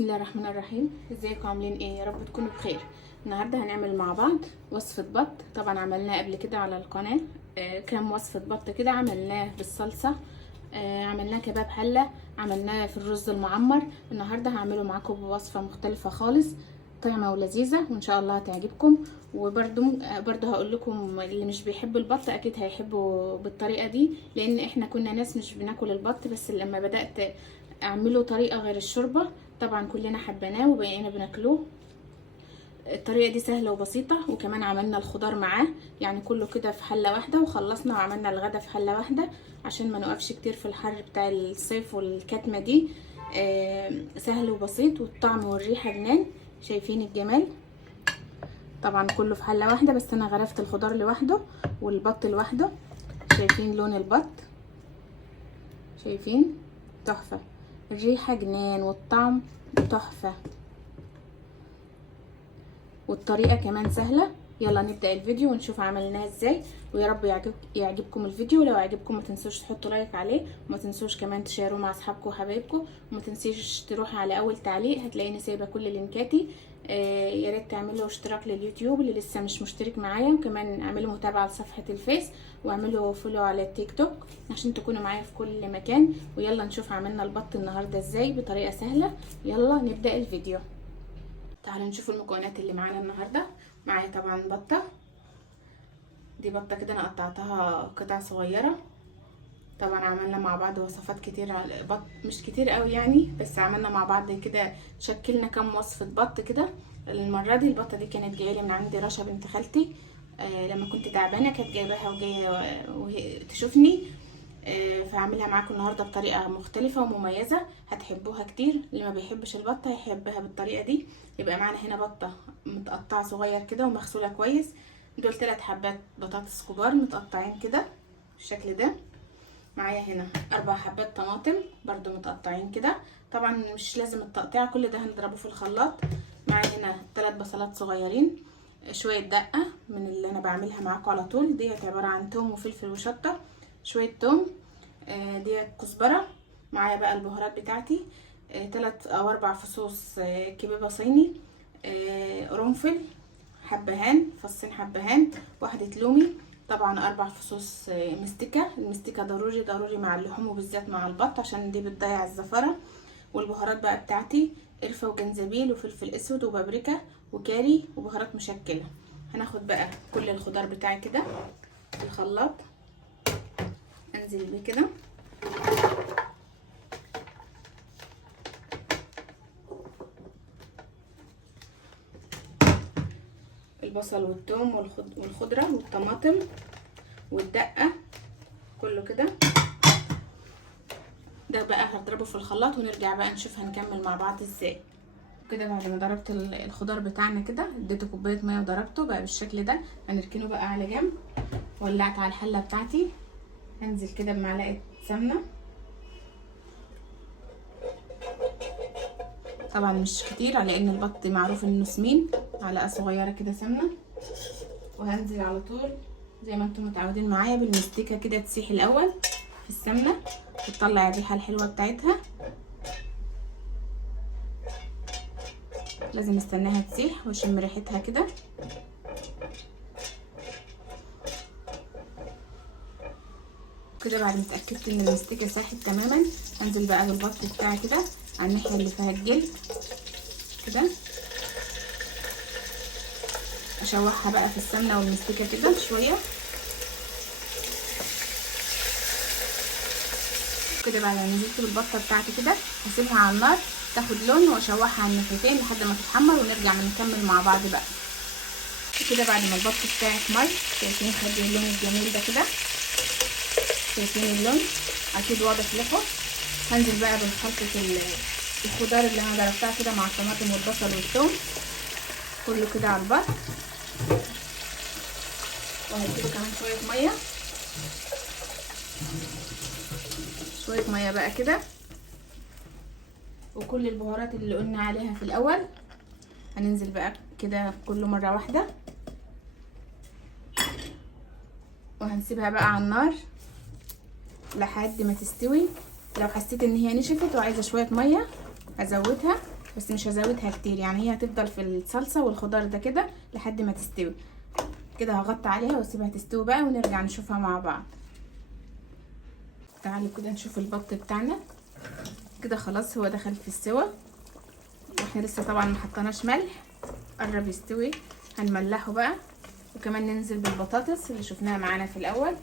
بسم الله الرحمن الرحيم. ازيكم عاملين ايه؟ يا رب تكونوا بخير. النهارده هنعمل مع بعض وصفه بط. طبعا عملناه قبل كده على القناه كام وصفه بط كده. عملناه بالصلصه، عملناه كباب حله، عملناه في الرز المعمر. النهارده هعمله معاكم بوصفه مختلفه خالص، طعمه ولذيذه وان شاء الله هتعجبكم. وبرده هقول لكم اللي مش بيحب البط اكيد هيحبوا بالطريقه دي، لان احنا كنا ناس مش بناكل البط، بس لما بدات اعمله طريقه غير الشوربه طبعا كلنا حبيناه وبقينا بناكلوه. الطريقه دي سهله وبسيطه، وكمان عملنا الخضار معاه، يعني كله كده في حله واحده وخلصنا، وعملنا الغدا في حله واحده عشان ما نوقفش كتير في الحر بتاع الصيف والكتمه دي. سهل وبسيط والطعم والريحه جنان. شايفين الجمال؟ طبعا كله في حله واحده، بس انا غرفت الخضار لوحده والبط لوحده. شايفين لون البط؟ شايفين؟ تحفه. الريحه جنان والطعم تحفه، والطريقه كمان سهله. يلا نبدا الفيديو ونشوف عملناه ازاي، ويا رب يعجبكم الفيديو. لو عجبكم ما تنسوش تحطوا لايك عليه، وما تنسوش كمان تشيروه مع اصحابكم وحبايبكم، وما تنسيش تروحوا على اول تعليق هتلاقيني سايبه كل لينكاتي. يا ريت تعملوا اشتراك لليوتيوب اللي لسه مش مشترك معايا، وكمان اعملوا متابعه لصفحه الفيس، واعملوا فولو على التيك توك عشان تكونوا معايا في كل مكان. ويلا نشوف عملنا البط النهارده ازاي بطريقه سهله. يلا نبدا الفيديو. تعالوا نشوف المكونات اللي معانا النهارده. معايا طبعا بطه، دي بطه كده انا قطعتها قطع صغيره. طبعا عملنا مع بعض وصفات كتير على بط، مش كتير قوي يعني، بس عملنا مع بعض كده، شكلنا كام وصفه بط كده. المره دي البطه دي كانت جايه لي من عند رشا بنت خالتي. لما كنت تعبانه كانت جايباها وجايه وهي تشوفني. فهعملها معاكم النهارده بطريقه مختلفه ومميزه، هتحبوها كتير. اللي ما بيحبش البطه هيحبها بالطريقه دي. يبقى معانا هنا بطه متقطعه صغير كده ومغسوله كويس. دول 3 حبات بطاطس كبار متقطعين كده بالشكل ده. معايا هنا 4 حبات طماطم برضو متقطعين كده. طبعا مش لازم التقطيع، كل ده هنضربه في الخلاط. معايا هنا 3 بصلات صغيرين، شويه دقه من اللي انا بعملها معاكم على طول، ديت عباره عن توم وفلفل وشطه، شويه توم، ديت كزبره. معايا بقى البهارات بتاعتي، 3 أو 4 فصوص كبيبه صيني، قرنفل، حبهان، فصين حبهان، واحدة لومي، طبعا 4 فصوص مستكة. المستكة ضروري ضروري مع اللحوم وبالذات مع البط عشان دي بتضيع الزفرة. والبهارات بقى بتاعتي قرفة وجنزبيل وفلفل اسود وبابريكا وكاري وبهارات مشكلة. هناخد بقى كل الخضار بتاعي كده في الخلاط، انزل بيه كده. البصل والثوم والخضرة والطماطم والدقة كله كده. ده بقى هضربه في الخلاط ونرجع بقى نشوف هنكمل مع بعض ازاي. كده بعد ما ضربت الخضار بتاعنا كده، اديته كوبايه ميه وضربته بقى بالشكل ده. هنركنه بقى على جنب. ولعت على الحله بتاعتي، هنزل كده بمعلقه سمنه، طبعا مش كتير لان البط معروف انه سمين، معلقه صغيره كده سمنه. وهنزل على طول زي ما انتم متعودين معايا بالمستكه كده، تسيح الاول في السمنه وتطلع الريحه الحلوه بتاعتها. لازم استناها تسيح واشم ريحتها كده. كده بعد ما اتاكدت ان المستكه ساحت تماما، انزل بقى بالبط بتاعي كده على الناحيه اللي فيها الجلد كده، اشوحها بقى في السمنه والمستكه كده شويه. كده بعد ما نزلت بالبطه بتاعتي كده هسيبها على النار تاخد لون، واشوحها على الناحيتين لحد ما تتحمر، ونرجع نكمل مع بعض بقى. كده بعد ما البط بتاعي احمر، شايفين خد اللون الجميل ده كده؟ شايفين اللون؟ اكيد واضح لكم. هنزل بقى بخلطه الخضار اللي انا ضربتها كده مع الطماطم والبصل والثوم كله كده على البط، وهديله كمان شويه ميه، شويه ميه بقى كده، وكل البهارات اللي قلنا عليها في الاول هننزل بقى كده كله مره واحده، وهنسيبها بقى على النار لحد ما تستوي. لو حسيت ان هي نشفت وعايزه شويه ميه هزودها، بس مش هزودها كتير، يعني هي هتفضل في الصلصه والخضار ده كده لحد ما تستوي. كده هغطي عليها واسيبها تستوي بقى ونرجع نشوفها مع بعض. تعالوا كده نشوف البط بتاعنا. كده خلاص هو دخل في السوا، واحنا لسه طبعا ما حطيناش ملح. قرب يستوي هنملحه بقى، وكمان ننزل بالبطاطس اللي شفناها معانا في الاول.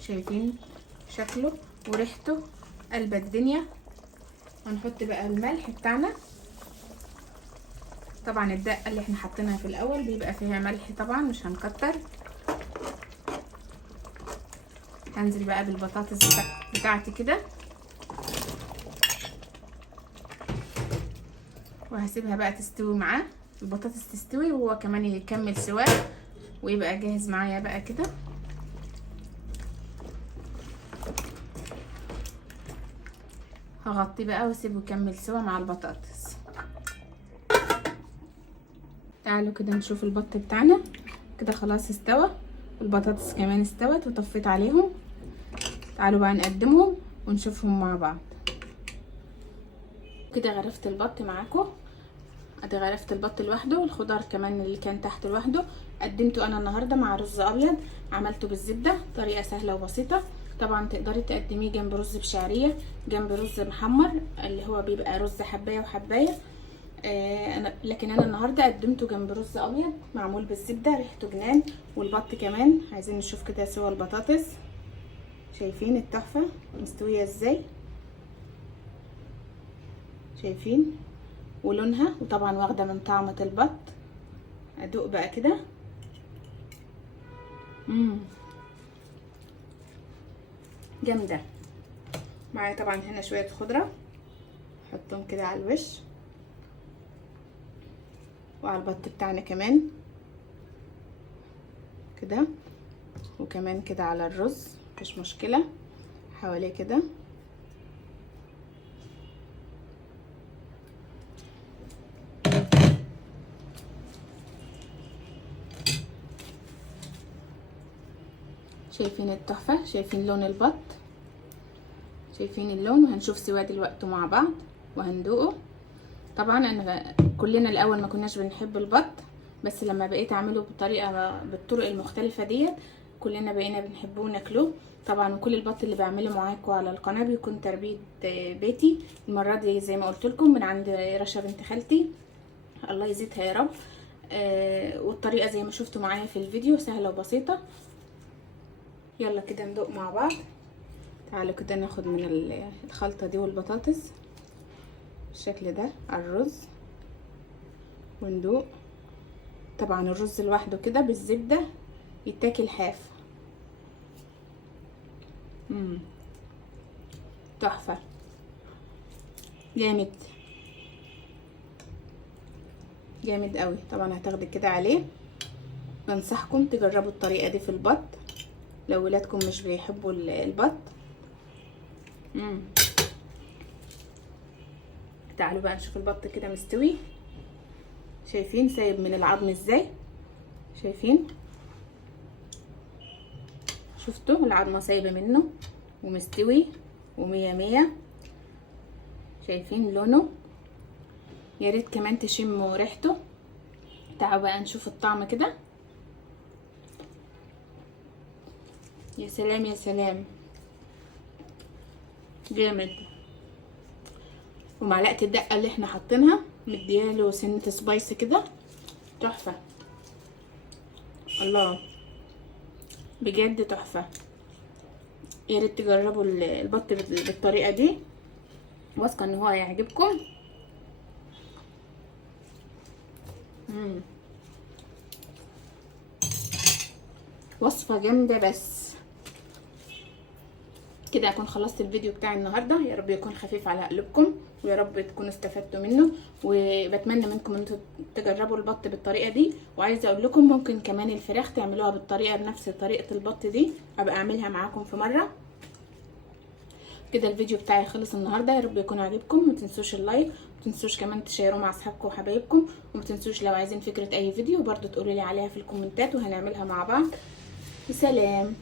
شايفين شكله وريحته قلب الدنيا. هنحط بقى الملح بتاعنا. طبعا الدقه اللي احنا حطيناها في الاول بيبقى فيها ملح طبعا، مش هنكتر. هنزل بقى بالبطاطس بتاعتي كده، وهسيبها بقى تستوي معاه. البطاطس تستوي وهو كمان يكمل سواه ويبقى جاهز معايا بقى كده. هغطيه بقى واسيبه يكمل سوا مع البطاطس. تعالوا كده نشوف البط بتاعنا. كده خلاص استوى، والبطاطس كمان استوت وطفيت عليهم. تعالوا بقى نقدمهم ونشوفهم مع بعض. كده غرفت البط معاكم. ادي غرفت البط لوحده، والخضار كمان اللي كان تحت لوحده. قدمته انا النهارده مع رز ابيض، عملته بالزبده، طريقه سهله وبسيطه. طبعا تقدري تقدميه جنب رز بشعريه، جنب رز محمر اللي هو بيبقى رز حبايه وحبايه. لكن انا النهارده قدمته جنب رز ابيض معمول بالزبده، ريحته جنان. والبط كمان عايزين نشوف كده سوا البطاطس. شايفين التحفه مستويه ازاي؟ شايفين ولونها، وطبعا واخده من طعمه البط. ادوق بقى كده. جامده. معايا طبعا هنا شويه خضره، احطهم كده على الوش وعلى البط بتاعنا كمان كده، وكمان كده على الرز، مفيش مشكله، حواليه كده. شايفين التحفه؟ شايفين لون البط؟ شايفين اللون؟ وهنشوف سوا دلوقتي مع بعض وهندوقه. طبعا انا كلنا الاول ما كناش بنحب البط، بس لما بقيت اعمله بالطرق المختلفه ديت كلنا بقينا بنحبه وناكله. طبعا وكل البط اللي بعمله معاكم على القناه بيكون تربيه بيتي. المره دي زي ما قلت لكم من عند رشا بنت خالتي، الله يزيدها يا رب. والطريقه زي ما شفتوا معايا في الفيديو سهله وبسيطه. يلا كده ندوق مع بعض. تعالوا كده ناخد من الخلطه دي والبطاطس بالشكل ده على الرز وندوق. طبعا الرز لوحده كده بالزبده يتاكل حاف. تحفه، جامد جامد قوي. طبعا هتاخدي كده عليه. بنصحكم تجربوا الطريقه دي في البط لو ولادكم مش بيحبوا البط. تعالوا بقى نشوف البط كده مستوي. شايفين سايب من العظم ازاي؟ شايفين؟ شفتوا العظمه سايبه منه ومستوي ومية مية. شايفين لونه؟ يا ريت كمان تشموا ريحته. تعالوا بقى نشوف الطعم كده. يا سلام يا سلام، جامد. ومعلقه الدقه اللي احنا حاطينها مدياله سنه سبايس كده، تحفه. الله، بجد تحفه. يا ريت تجربوا البط بالطريقه دي، واثقه ان هو هيعجبكم. وصفه جامده. بس كده اكون خلصت الفيديو بتاعي النهارده. يا رب يكون خفيف على قلوبكم، ويا رب تكونوا استفدتوا منه. وبتمنى منكم انتوا تجربوا البط بالطريقه دي. وعايزه اقول لكم ممكن كمان الفراخ تعملوها بالطريقه بنفس طريقه البط دي، ابقى اعملها معاكم في مره. كده الفيديو بتاعي خلص النهارده. يا رب يكون عجبكم. ما تنسوش اللايك، ما تنسوش كمان تشيروه مع اصحابكم وحبايبكم. وما تنسوش لو عايزين فكره اي فيديو برضو تقولوا لي عليها في الكومنتات وهنعملها مع بعض. سلام.